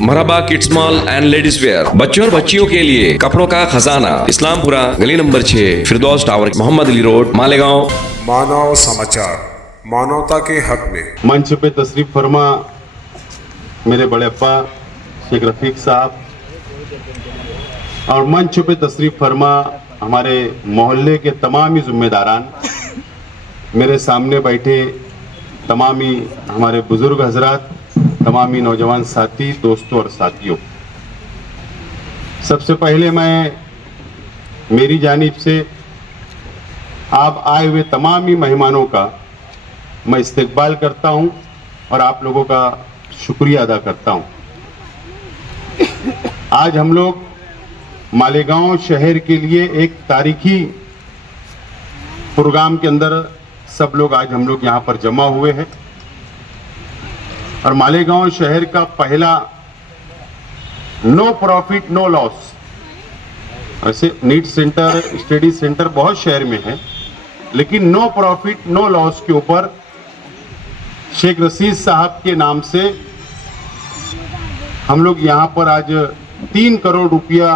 Marhaba kids mall and ladies wear, बच्चों और बच्चियों के लिए कपड़ों का खजाना, इस्लामपुरा, गली नंबर 6, फिरदौस टावर, मोहम्मद अली रोड, मालेगांव। मानव समाचार, मानवता के हक में। मंच पे तशरीफ फरमा मेरे बड़े अब्बा शेख रफीक साहब और मंच पे तशरीफ फरमा हमारे मोहल्ले के तमाम ही जिम्मेदारान, मेरे सामने बैठे तमाम ही हमारे बुजुर्ग हजरात, तमाम ही नौजवान साथी, दोस्तों और साथियों, सबसे पहले मैं मेरी जानिब से आप आए हुए तमाम ही मेहमानों का मैं इस्तकबाल करता हूं और आप लोगों का शुक्रिया अदा करता हूं। आज हम लोग मालेगांव शहर के लिए एक तारीखी प्रोग्राम के अंदर सब लोग आज हम लोग यहाँ पर जमा हुए हैं और मालेगांव शहर का पहला नो प्रॉफिट नो लॉस, ऐसे नीट सेंटर, स्टडी सेंटर बहुत शहर में है, लेकिन नो प्रॉफिट नो लॉस के ऊपर शेख रशीद साहब के नाम से हम लोग यहाँ पर आज 3 करोड़ रुपया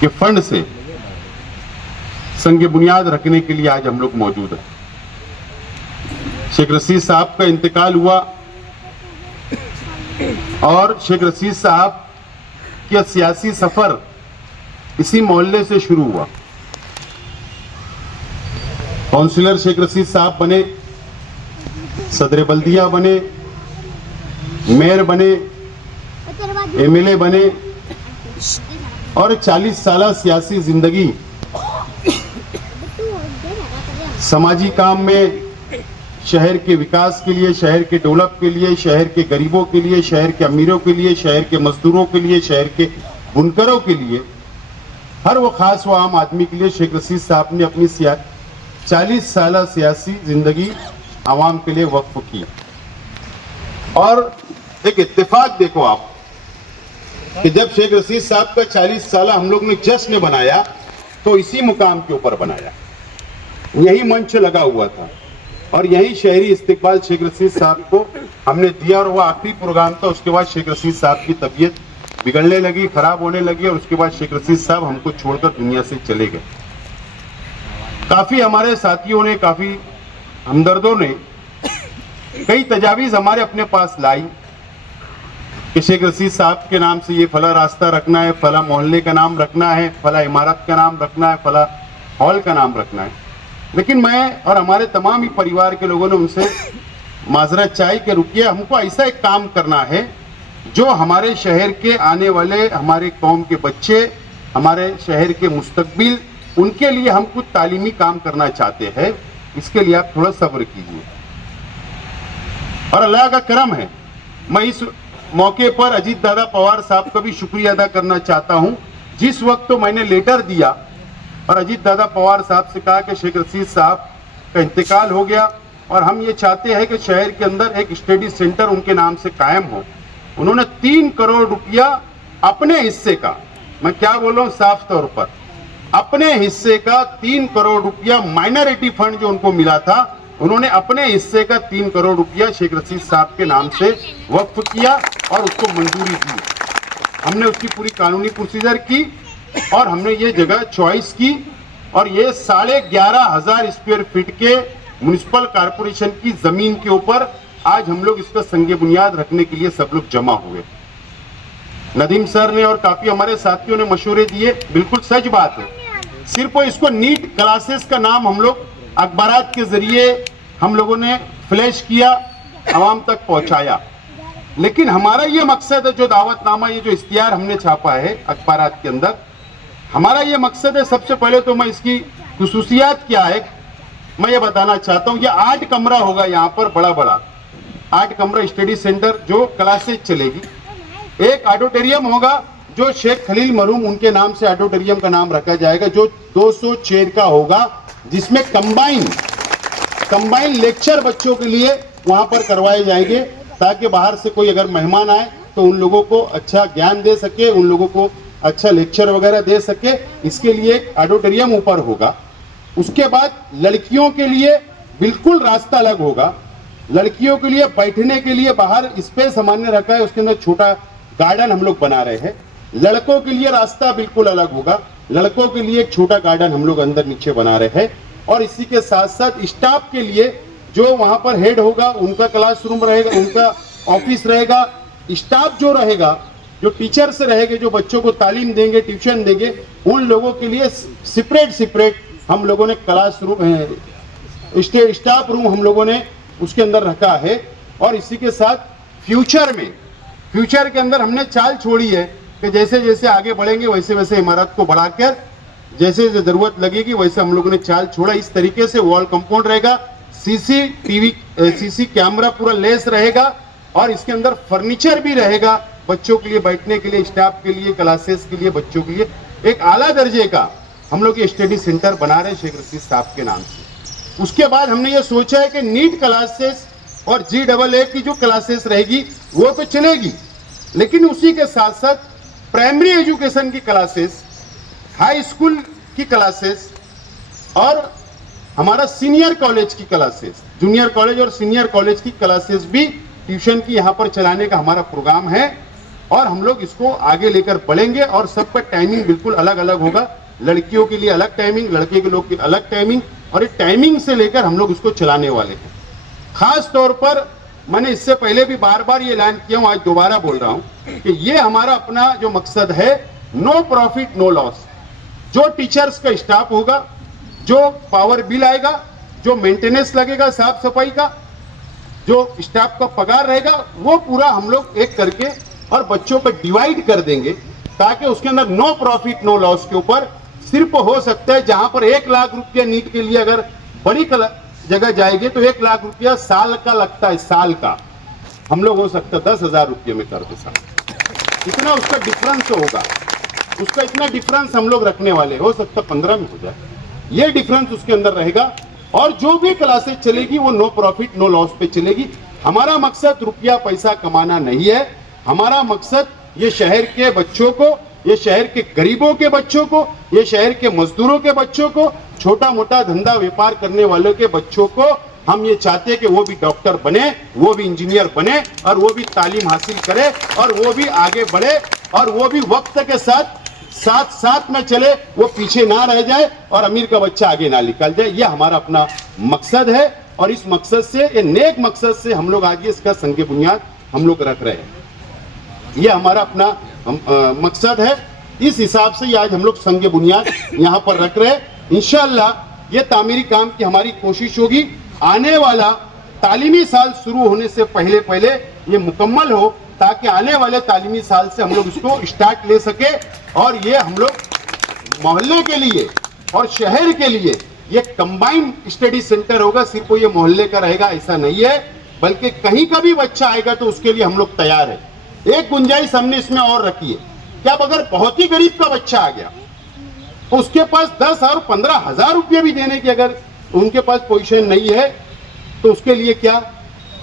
के फंड से संग बुनियाद रखने के लिए आज हम लोग मौजूद हैं। शेख रशीद साहब का इंतकाल हुआ और शेख रशीद साहब का सियासी सफर इसी मोहल्ले से शुरू हुआ। काउंसिलर शेख रशीद साहब बने, सदर बल्दिया बने, मेयर बने, एमएलए बने और 40 साल सियासी जिंदगी समाजी काम में, शहर के विकास के लिए, शहर के डेवलप के लिए, शहर के गरीबों के लिए, शहर के अमीरों के लिए, शहर के मजदूरों के लिए, शहर के बुनकरों के लिए, हर वो खास वो आम आदमी के लिए शेख रशीद साहब ने अपनी 40 साल सियासी जिंदगी आवाम के लिए वक्फ की। और एक इत्तेफाक देखो आप कि जब शेख रशीद साहब का 40 साल हम लोग ने जश्न बनाया तो इसी मुकाम के ऊपर बनाया, यही मंच लगा हुआ था और यही शहरी इस्तकबाल शेख रशीद साहब को हमने दिया और वो आखिरी प्रोग्राम था। उसके बाद शेख रशीद साहब की तबीयत बिगड़ने लगी, खराब होने लगी और उसके बाद शेख रशीद साहब हमको छोड़कर दुनिया से चले गए। काफी हमारे साथियों ने, काफी हमदर्दों ने कई तजावीज हमारे अपने पास लाई कि शेख रशीद साहब के नाम से ये फला रास्ता रखना है, फला मोहल्ले का नाम रखना है, फला इमारत का नाम रखना है, फला हॉल का नाम रखना है। लेकिन मैं और हमारे तमाम ही परिवार के लोगों ने उनसे माजरत चाही कि रुकिए, हमको ऐसा एक काम करना है जो हमारे शहर के आने वाले, हमारे कौम के बच्चे, हमारे शहर के मुस्तकबिल, उनके लिए हम कुछ तालीमी काम करना चाहते हैं। इसके लिए आप थोड़ा सब्र कीजिए और अल्लाह का करम है। मैं इस मौके पर अजीत दादा पवार साहब का भी शुक्रिया अदा करना चाहता हूं। जिस वक्त तो मैंने लेटर दिया और अजीत दादा पवार साहब से कहा कि शेख रशीद साहब का इंतकाल हो गया और हम ये चाहते हैं कि शहर के अंदर एक स्टडी सेंटर उनके नाम से कायम हो, उन्होंने 3 करोड़ रुपया अपने हिस्से का, मैं क्या बोल रहा हूँ साफ तौर पर, अपने हिस्से का 3 करोड़ रुपया माइनॉरिटी फंड जो उनको मिला था, उन्होंने अपने हिस्से का 3 करोड़ रुपया शेख रशीद साहब के नाम से वक्फ किया और उसको मंजूरी दी। हमने उसकी पूरी कानूनी प्रोसीजर की और हमने ये जगह चॉइस की और ये 11,500 स्क्वायर फीट के म्युनिसिपल कॉर्पोरेशन की जमीन के ऊपर आज हम लोग इसका संगे बुनियाद रखने के लिए सब लोग जमा हुए। नदीम सर ने और काफी हमारे साथियों ने मशवरे दिए, बिल्कुल सच बात है। सिर्फ इसको नीट क्लासेस का नाम हम लोग अखबारात के जरिए हम लोगों ने फ्लैश किया, आवाम तक पहुंचाया, लेकिन हमारा ये मकसद है, जो दावतनामा, ये जो इश्तिहार हमने छापा है अखबारात के अंदर, हमारा ये मकसद है। सबसे पहले तो मैं इसकी खुसूसियात क्या है मैं ये बताना चाहता हूँ। ये 8 कमरा होगा यहाँ पर, बड़ा 8 कमरा स्टडी सेंटर जो क्लासेज चलेगी। एक ऑडिटोरियम होगा जो शेख खलील मरहूम उनके नाम से ऑडिटोरियम का नाम रखा जाएगा, जो 200 चेयर का होगा, जिसमें कंबाइन लेक्चर बच्चों के लिए वहां पर करवाए जाएंगे ताकि बाहर से कोई अगर मेहमान आए तो उन लोगों को अच्छा ज्ञान दे सके, उन लोगों को अच्छा लेक्चर वगैरह दे सके। इसके लिए एक ऑडिटोरियम ऊपर होगा। उसके बाद लड़कियों के लिए बिल्कुल रास्ता अलग होगा। लड़कियों के लिए बैठने के लिए बाहर स्पेस सामान्य रखा है, उसके अंदर छोटा गार्डन हम लोग बना रहे हैं। लड़कों के लिए रास्ता बिल्कुल अलग होगा, लड़कों के लिए एक छोटा गार्डन हम लोग अंदर नीचे बना रहे हैं। और इसी के साथ साथ स्टाफ के लिए जो वहां पर हेड होगा उनका क्लासरूम रहेगा, उनका ऑफिस रहेगा। स्टाफ जो रहेगा, जो टीचर्स रहेंगे, जो बच्चों को तालीम देंगे, ट्यूशन देंगे, उन लोगों के लिए सेपरेट हम लोगों ने क्लासरूम, स्टाफ रूम हम लोगों ने उसके अंदर रखा है। और इसी के साथ फ्यूचर के अंदर हमने चाल छोड़ी है कि जैसे जैसे आगे बढ़ेंगे वैसे वैसे इमारत को बढ़ाकर जैसे जैसे जरूरत लगेगी वैसे हम लोगों ने चाल छोड़ा। इस तरीके से वॉल कंपाउंड रहेगा, सीसी कैमरा पूरा लेस रहेगा और इसके अंदर फर्नीचर भी रहेगा बच्चों के लिए बैठने के लिए, स्टाफ के लिए, क्लासेस के लिए, बच्चों के लिए। एक आला दर्जे का हम लोग ये स्टडी सेंटर बना रहे हैं शेख रशीद साहब के नाम से। उसके बाद हमने ये सोचा है कि नीट क्लासेस और GAA की जो क्लासेस रहेगी वो तो चलेगी, लेकिन उसी के साथ साथ प्राइमरी एजुकेशन की क्लासेस, हाई स्कूल की क्लासेस और हमारा सीनियर कॉलेज की क्लासेस, जूनियर कॉलेज और सीनियर कॉलेज की क्लासेस भी ट्यूशन की यहाँ पर चलाने का हमारा प्रोग्राम है। और हम लोग इसको आगे लेकर बढ़ेंगे और सबका टाइमिंग बिल्कुल अलग अलग होगा। लड़कियों के लिए अलग टाइमिंग, लड़के के लोग की अलग टाइमिंग, और एक टाइमिंग से लेकर हम लोग इसको चलाने वाले हैं। खास तौर पर मैंने इससे पहले भी बार बार ये ऐलान किया हूँ, आज दोबारा बोल रहा हूँ कि ये हमारा अपना जो मकसद है, नो प्रॉफिट नो लॉस। जो टीचर्स का स्टाफ होगा, जो पावर बिल आएगा, जो मेंटेनेंस लगेगा, साफ सफाई का, जो स्टाफ का पगार रहेगा, वो पूरा हम लोग एक करके और बच्चों पर डिवाइड कर देंगे ताकि उसके अंदर नो प्रॉफिट नो लॉस के ऊपर सिर्फ हो सकता है जहां पर 1 लाख रुपया नीट के लिए अगर बड़ी जगह जाएगी तो 1 लाख रुपया साल का लगता है, साल का। हम लोग हो सकता है 10,000 रुपये में कर दे साल, इतना उसका डिफरेंस होगा। उसका इतना डिफरेंस हम लोग रखने वाले, हो सकता 15 में हो जाए, ये डिफरेंस उसके अंदर रहेगा। और जो भी क्लासेस चलेगी वो नो प्रॉफिट नो लॉस पे चलेगी। हमारा मकसद रुपया पैसा कमाना नहीं है, हमारा मकसद ये शहर के बच्चों को, ये शहर के गरीबों के बच्चों को, ये शहर के मजदूरों के बच्चों को, छोटा मोटा धंधा व्यापार करने वालों के बच्चों को हम ये चाहते हैं कि वो भी डॉक्टर बने, वो भी इंजीनियर बने और वो भी तालीम हासिल करे और वो भी आगे बढ़े और वो भी वक्त के साथ साथ में चले, वो पीछे ना रह जाए और अमीर का बच्चा आगे ना निकल जाए। ये हमारा अपना मकसद है और इस मकसद से, ये नेक मकसद से हम लोग आज इसका संग बुनियाद हम लोग रख रहे हैं। ये हमारा अपना मकसद है, इस हिसाब से आज हम लोग संग बुनियाद यहाँ पर रख रहे हैं। इंशाअल्लाह ये तामीरी काम की हमारी कोशिश होगी, आने वाला तालीमी साल शुरू होने से पहले ये मुकम्मल हो ताकि आने वाले तालीमी साल से हम लोग इसको स्टार्ट ले सके। और ये हम लोग मोहल्ले के लिए और शहर के लिए ये कंबाइंड स्टडी सेंटर होगा। सिर्फ ये मोहल्ले का रहेगा ऐसा नहीं है, बल्कि कहीं का भी बच्चा आएगा तो उसके लिए हम लोग तैयार है। एक गुंजाइश हमने इसमें और रखी है कि अब अगर बहुत ही गरीब का बच्चा आ गया तो उसके पास 10 और 15,000 रुपये भी देने की अगर उनके पास पोजीशन नहीं है तो उसके लिए क्या,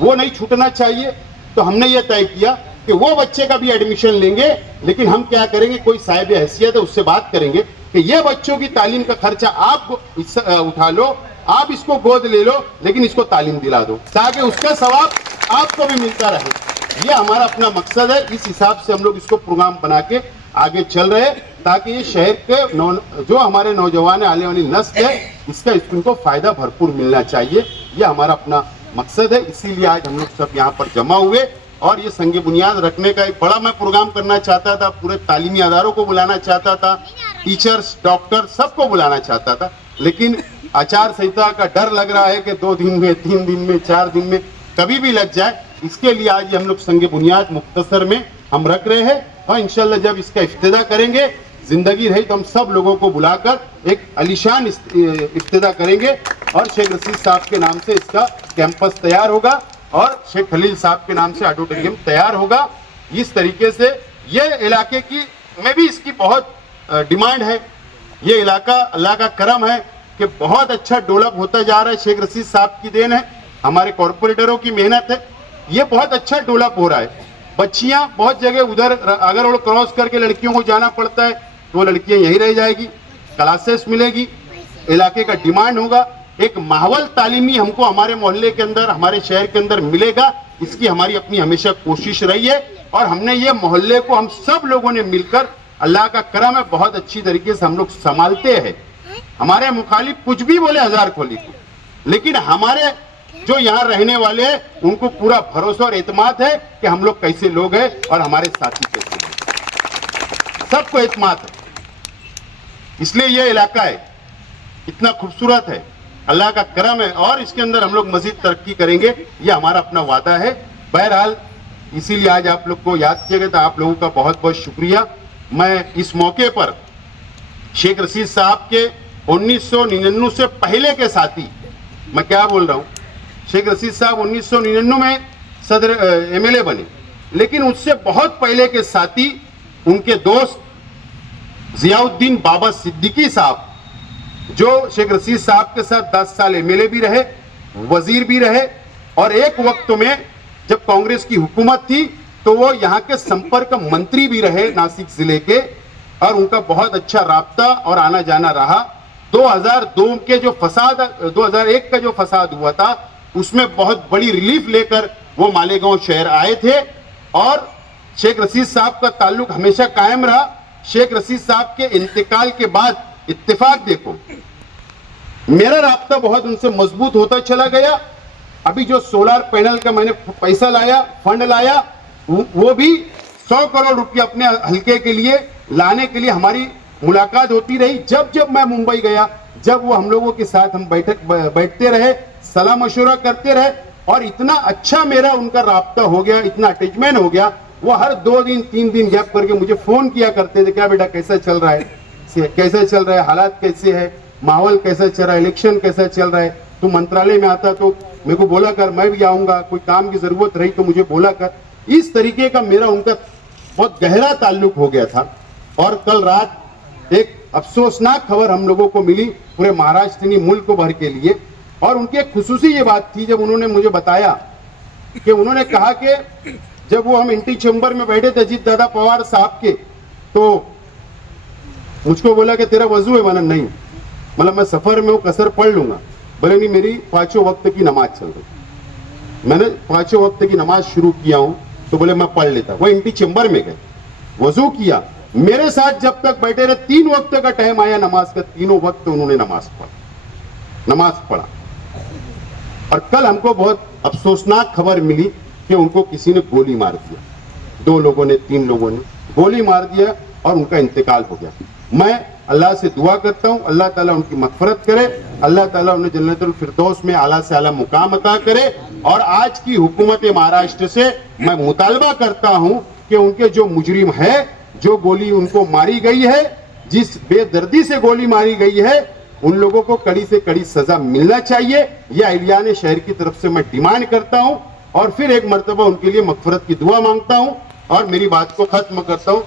वो नहीं छूटना चाहिए। तो हमने ये तय किया कि वो बच्चे का भी एडमिशन लेंगे, लेकिन हम क्या करेंगे, कोई साहिब हैसियत है उससे बात करेंगे कि ये बच्चों की तालीम का खर्चा आप उठा लो, आप इसको गोद ले लो, लेकिन इसको तालीम दिला दो ताकि उसका सवाब आपको भी मिलता रहे। ये हमारा अपना मकसद है। इस हिसाब से हम लोग इसको प्रोग्राम बना के आगे चल रहे हैं ताकि ये शहर के जो हमारे नौजवान आने वाली नस्ल है इसका इनको फायदा भरपूर मिलना चाहिए। ये हमारा अपना मकसद है, इसीलिए आज हम लोग सब यहाँ पर जमा हुए और ये संग बुनियाद रखने का एक बड़ा मैं प्रोग्राम करना चाहता था। पूरे तालीमी अदारों को बुलाना चाहता था, टीचर्स, डॉक्टर, सबको बुलाना चाहता था, लेकिन आचार संहिता का डर लग रहा है कि 2 दिन में, 3 दिन में, 4 दिन में कभी भी लग जाए। इसके लिए आज हम लोग संग बुनियाद मुख्तसर में हम रख रहे हैं और इंशाल्लाह जब इसका इफ्तिदा करेंगे, जिंदगी रही तो हम सब लोगों को बुलाकर एक आलीशान इफ्तिदा करेंगे और शेख रशीद साहब के नाम से इसका कैंपस तैयार होगा और शेख खलील साहब के नाम से ऑडिटोरियम तैयार होगा। इस तरीके से ये इलाके की में भी इसकी बहुत डिमांड है। ये इलाका अल्लाह का करम है कि बहुत अच्छा डेवलप होता जा रहा है, शेख रशीद साहब की देन है, हमारे कॉरपोरेटरों की मेहनत है, ये बहुत अच्छा डेवलप हो रहा है। बच्चियां बहुत जगह उधर अगर रोड क्रॉस करके लड़कियों को जाना पड़ता है तो वो लड़कियां यहीं रह जाएगी, क्लासेस मिलेगी, इलाके का डिमांड होगा एक माहौल तालीमी हमको हमारे मोहल्ले के अंदर, हमारे शहर के अंदर मिलेगा, इसकी हमारी अपनी हमेशा कोशिश रही है। और हमने ये मोहल्ले को हम सब लोगों ने मिलकर, अल्लाह का करम है, बहुत अच्छी तरीके से हम लोग संभालते हैं। हमारे मुखालिफ कुछ भी बोले हजार खोली को, लेकिन हमारे जो यहाँ रहने वाले हैं उनको पूरा भरोसा और एतमाद है कि हम लोग कैसे लोग हैं और हमारे साथी कैसे लोग, सबको एतमाद है। इसलिए ये इलाका है इतना खूबसूरत है, अल्लाह का करम है, और इसके अंदर हम लोग मजीद तरक्की करेंगे, ये हमारा अपना वादा है। बहरहाल इसीलिए आज आप लोग को याद किया गया था, आप लोगों का बहुत बहुत शुक्रिया। मैं इस मौके पर शेख रशीद साहब के 1999 से पहले के साथी, मैं क्या बोल रहा हूँ, शेख रशीद साहब 1999 में सदर एमएलए बने, लेकिन उससे बहुत पहले के साथी उनके दोस्त जियाउद्दीन बाबा सिद्दीकी साहब, जो शेख रशीद साहब के साथ 10 साल एमएलए भी रहे, वजीर भी रहे, और एक वक्त में जब कांग्रेस की हुकूमत थी तो वो यहाँ के संपर्क मंत्री भी रहे नासिक जिले के, और उनका बहुत अच्छा राब्ता और आना जाना रहा। 2002 के जो फसाद, 2001 का जो फसाद हुआ था, उसमें बहुत बड़ी रिलीफ लेकर वो मालेगांव शहर आए थे, और शेख रशीद साहब का ताल्लुक हमेशा कायम रहा। शेख रशीद साहब के इंतकाल के बाद इत्तेफाक देखो, मेरा राब्ता बहुत उनसे मजबूत होता चला गया। अभी जो सोलर पैनल का मैंने पैसा लाया, फंड लाया, वो भी 100 करोड़ रुपया अपने हल्के के लिए लाने के लिए हमारी मुलाकात होती रही। जब जब मैं मुंबई गया, जब वो हम लोगों के साथ हम बैठते रहे, सलाह मशवरा करते रहे, और इतना अच्छा मेरा उनका राब्ता हो गया, इतना अटैचमेंट हो गया। वो हर 2 दिन 3 दिन गैप करके मुझे फोन किया करते थे, क्या बेटा कैसा चल रहा है, कैसा चल रहा है, हालात कैसे है, माहौल कैसा चल रहा है, इलेक्शन कैसा चल रहा है, तू मंत्रालय में आता तो मेरे को बोला कर, मैं भी आऊंगा, कोई काम की जरूरत रही तो मुझे बोला कर। इस तरीके का मेरा उनका बहुत गहरा ताल्लुक हो गया था। और कल रात एक अफसोसनाक खबर हम लोगों को मिली पूरे महाराष्ट्र नहीं मुल्क भर के लिए, और उनकी एक खुसूसी ये बात थी, जब उन्होंने मुझे बताया कि उन्होंने कहा कि जब वो हम एंटी चेंबर में बैठे थे अजीत दादा पवार साहब के, तो मुझको बोला कि तेरा वजू है? माना नहीं, मतलब मैं सफर में हूँ, कसर पढ़ लूंगा। बोले नहीं, मेरी 5 वक्त की नमाज चल रही, मैंने 5 वक्त की नमाज शुरू किया हूँ, तो बोले मैं पढ़ लेता। वो एंटी चेंबर में गए, वजू किया, मेरे साथ जब तक बैठे रहे, 3 वक्त का टाइम आया नमाज का, तीनों वक्त उन्होंने नमाज पढ़ा। और कल हमको बहुत अफसोसनाक खबर मिली कि उनको किसी ने गोली मार दिया, 2 लोगों ने, 3 लोगों ने गोली मार दिया और उनका इंतकाल हो गया। मैं अल्लाह से दुआ करता हूँ, अल्लाह ताला उनकी मग़फ़िरत करे, अल्लाह ताला उन्हें जन्नतुल फिरदौस में आला से आला मुकाम अता करे। और आज की हुकूमत महाराष्ट्र से मैं मुतालबा करता हूँ कि उनके जो मुजरिम है, जो गोली उनको मारी गई है, जिस बेदर्दी से गोली मारी गई है, उन लोगों को कड़ी से कड़ी सजा मिलना चाहिए। यह अहलियाने शहर की तरफ से मैं डिमांड करता हूँ, और फिर एक मर्तबा उनके लिए मग़फ़िरत की दुआ मांगता हूँ और मेरी बात को खत्म करता हूँ।